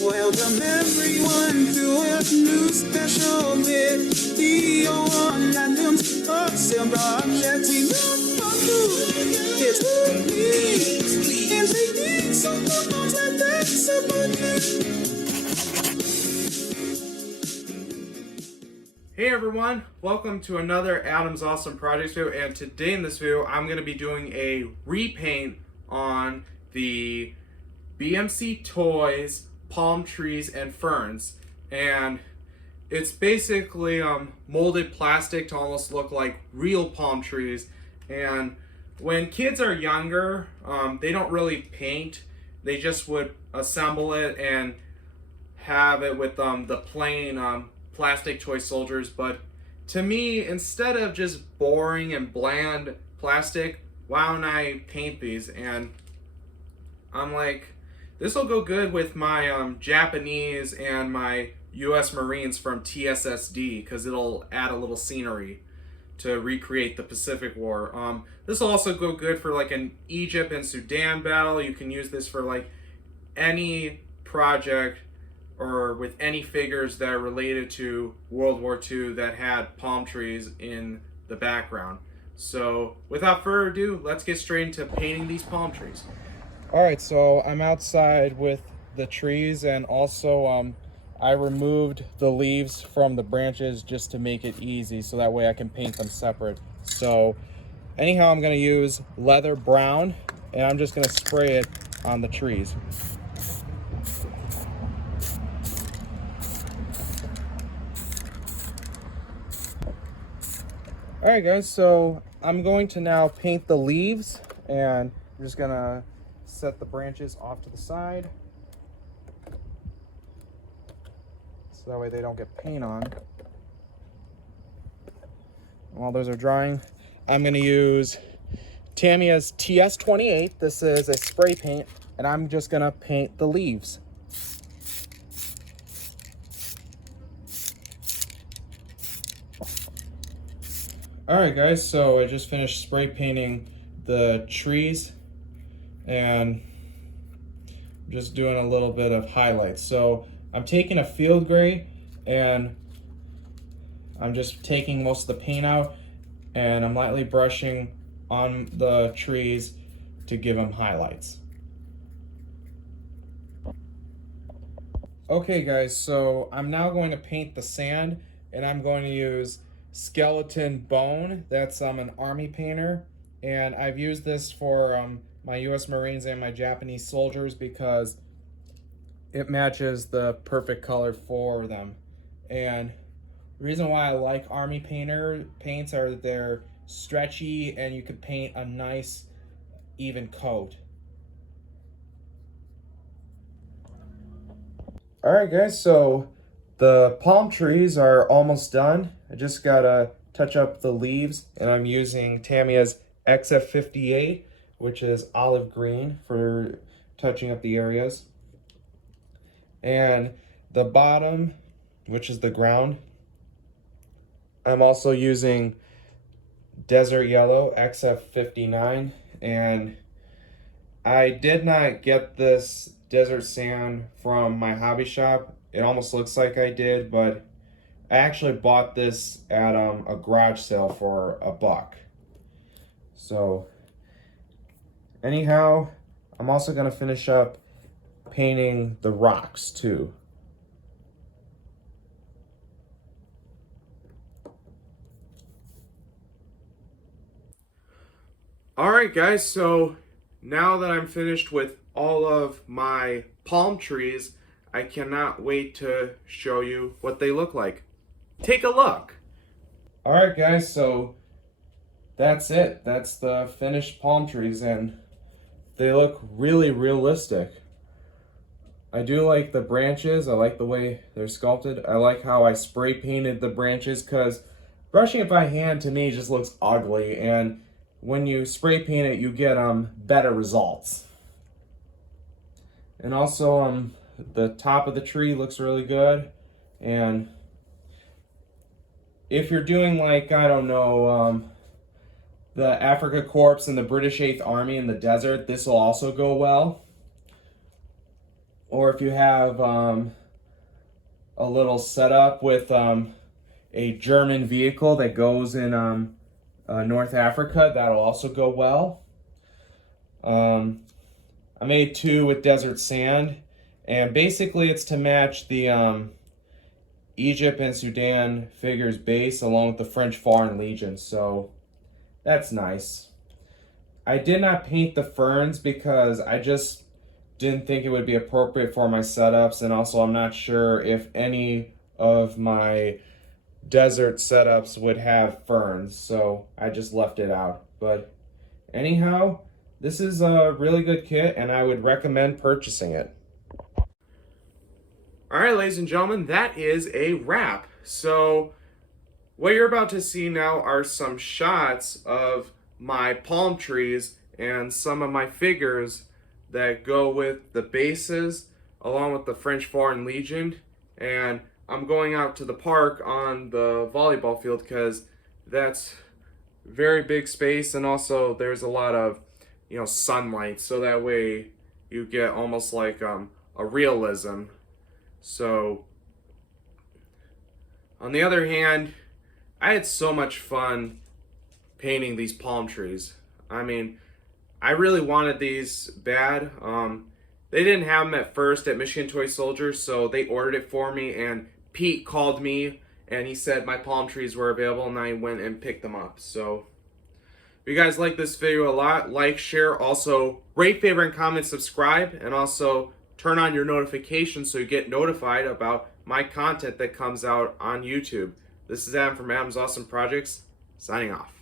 Welcome everyone to a new special video on Atoms of Silver. Letting up it's with me. And they did so much like that's Hey everyone, welcome to another Adam's Awesome Projects video, and today in this video I'm going to be doing a repaint on the BMC Toys palm trees and ferns. And it's basically molded plastic to almost look like real palm trees. And when kids are younger, they don't really paint. They just would assemble it and have it with the plain plastic toy soldiers. But to me, instead of just boring and bland plastic, why don't I paint these? And I'm like, this will go good with my Japanese and my US Marines from TSSD, because it'll add a little scenery to recreate the Pacific War. This will also go good for like an Egypt and Sudan battle. You can use this for like any project or with any figures that are related to World War II that had palm trees in the background. So without further ado, let's get straight into painting these palm trees. Alright, so I'm outside with the trees, and also I removed the leaves from the branches just to make it easy, so that way I can paint them separate. So anyhow, I'm going to use leather brown, and I'm just going to spray it on the trees. Alright guys, so I'm going to now paint the leaves, and I'm just going to set the branches off to the side so that way they don't get paint on. While those are drying, I'm going to use Tamiya's TS28. This is a spray paint, and I'm just going to paint the leaves. Alright guys, so I just finished spray painting the trees, and just doing a little bit of highlights. So I'm taking a field gray, and I'm just taking most of the paint out, and I'm lightly brushing on the trees to give them highlights. Okay guys, so I'm now going to paint the sand, and I'm going to use Skeleton Bone. That's an army painter, and I've used this for my US Marines and my Japanese soldiers because it matches the perfect color for them. And the reason why I like army paints are that they're stretchy and you can paint a nice even coat. Alright guys, so the palm trees are almost done. I just gotta touch up the leaves, and I'm using Tamiya's XF58, which is olive green, for touching up the areas. And the bottom, which is the ground, I'm also using desert yellow XF59. And I did not get this desert sand from my hobby shop. It almost looks like I did, but I actually bought this at a garage sale for $1. So anyhow, I'm also going to finish up painting the rocks too. Alright guys, so now that I'm finished with all of my palm trees, I cannot wait to show you what they look like. Take a look! Alright guys, so that's it. That's the finished palm trees, and they look really realistic. I do like the branches. I like the way they're sculpted. I like how I spray painted the branches, because brushing it by hand to me just looks ugly, and when you spray paint it, you get better results. And also the top of the tree looks really good. And if you're doing like, I don't know, the Africa Corps and the British 8th Army in the desert, this will also go well. or if you have a little setup with a German vehicle that goes in North Africa, that'll also go well. I made two with desert sand, and basically it's to match the Egypt and Sudan figures base along with the French Foreign Legion, so that's nice. I did not paint the ferns because I just didn't think it would be appropriate for my setups, and also I'm not sure if any of my desert setups would have ferns, so I just left it out. But anyhow, this is a really good kit and I would recommend purchasing it. Alright, ladies and gentlemen, that is a wrap. So what you're about to see now are some shots of my palm trees and some of my figures that go with the bases along with the French Foreign Legion. And I'm going out to the park on the volleyball field because that's very big space, and also there's a lot of sunlight, so that way you get almost like a realism. So on the other hand, I had so much fun painting these palm trees. I mean, I really wanted these bad. They didn't have them at first at Michigan Toy Soldiers, so they ordered it for me, and Pete called me and he said my palm trees were available, and I went and picked them up. So if you guys like this video a lot, like, share, also rate, favorite, and comment, subscribe, and also turn on your notifications so you get notified about my content that comes out on YouTube. This is Adam from Adam's Awesome Projects, signing off.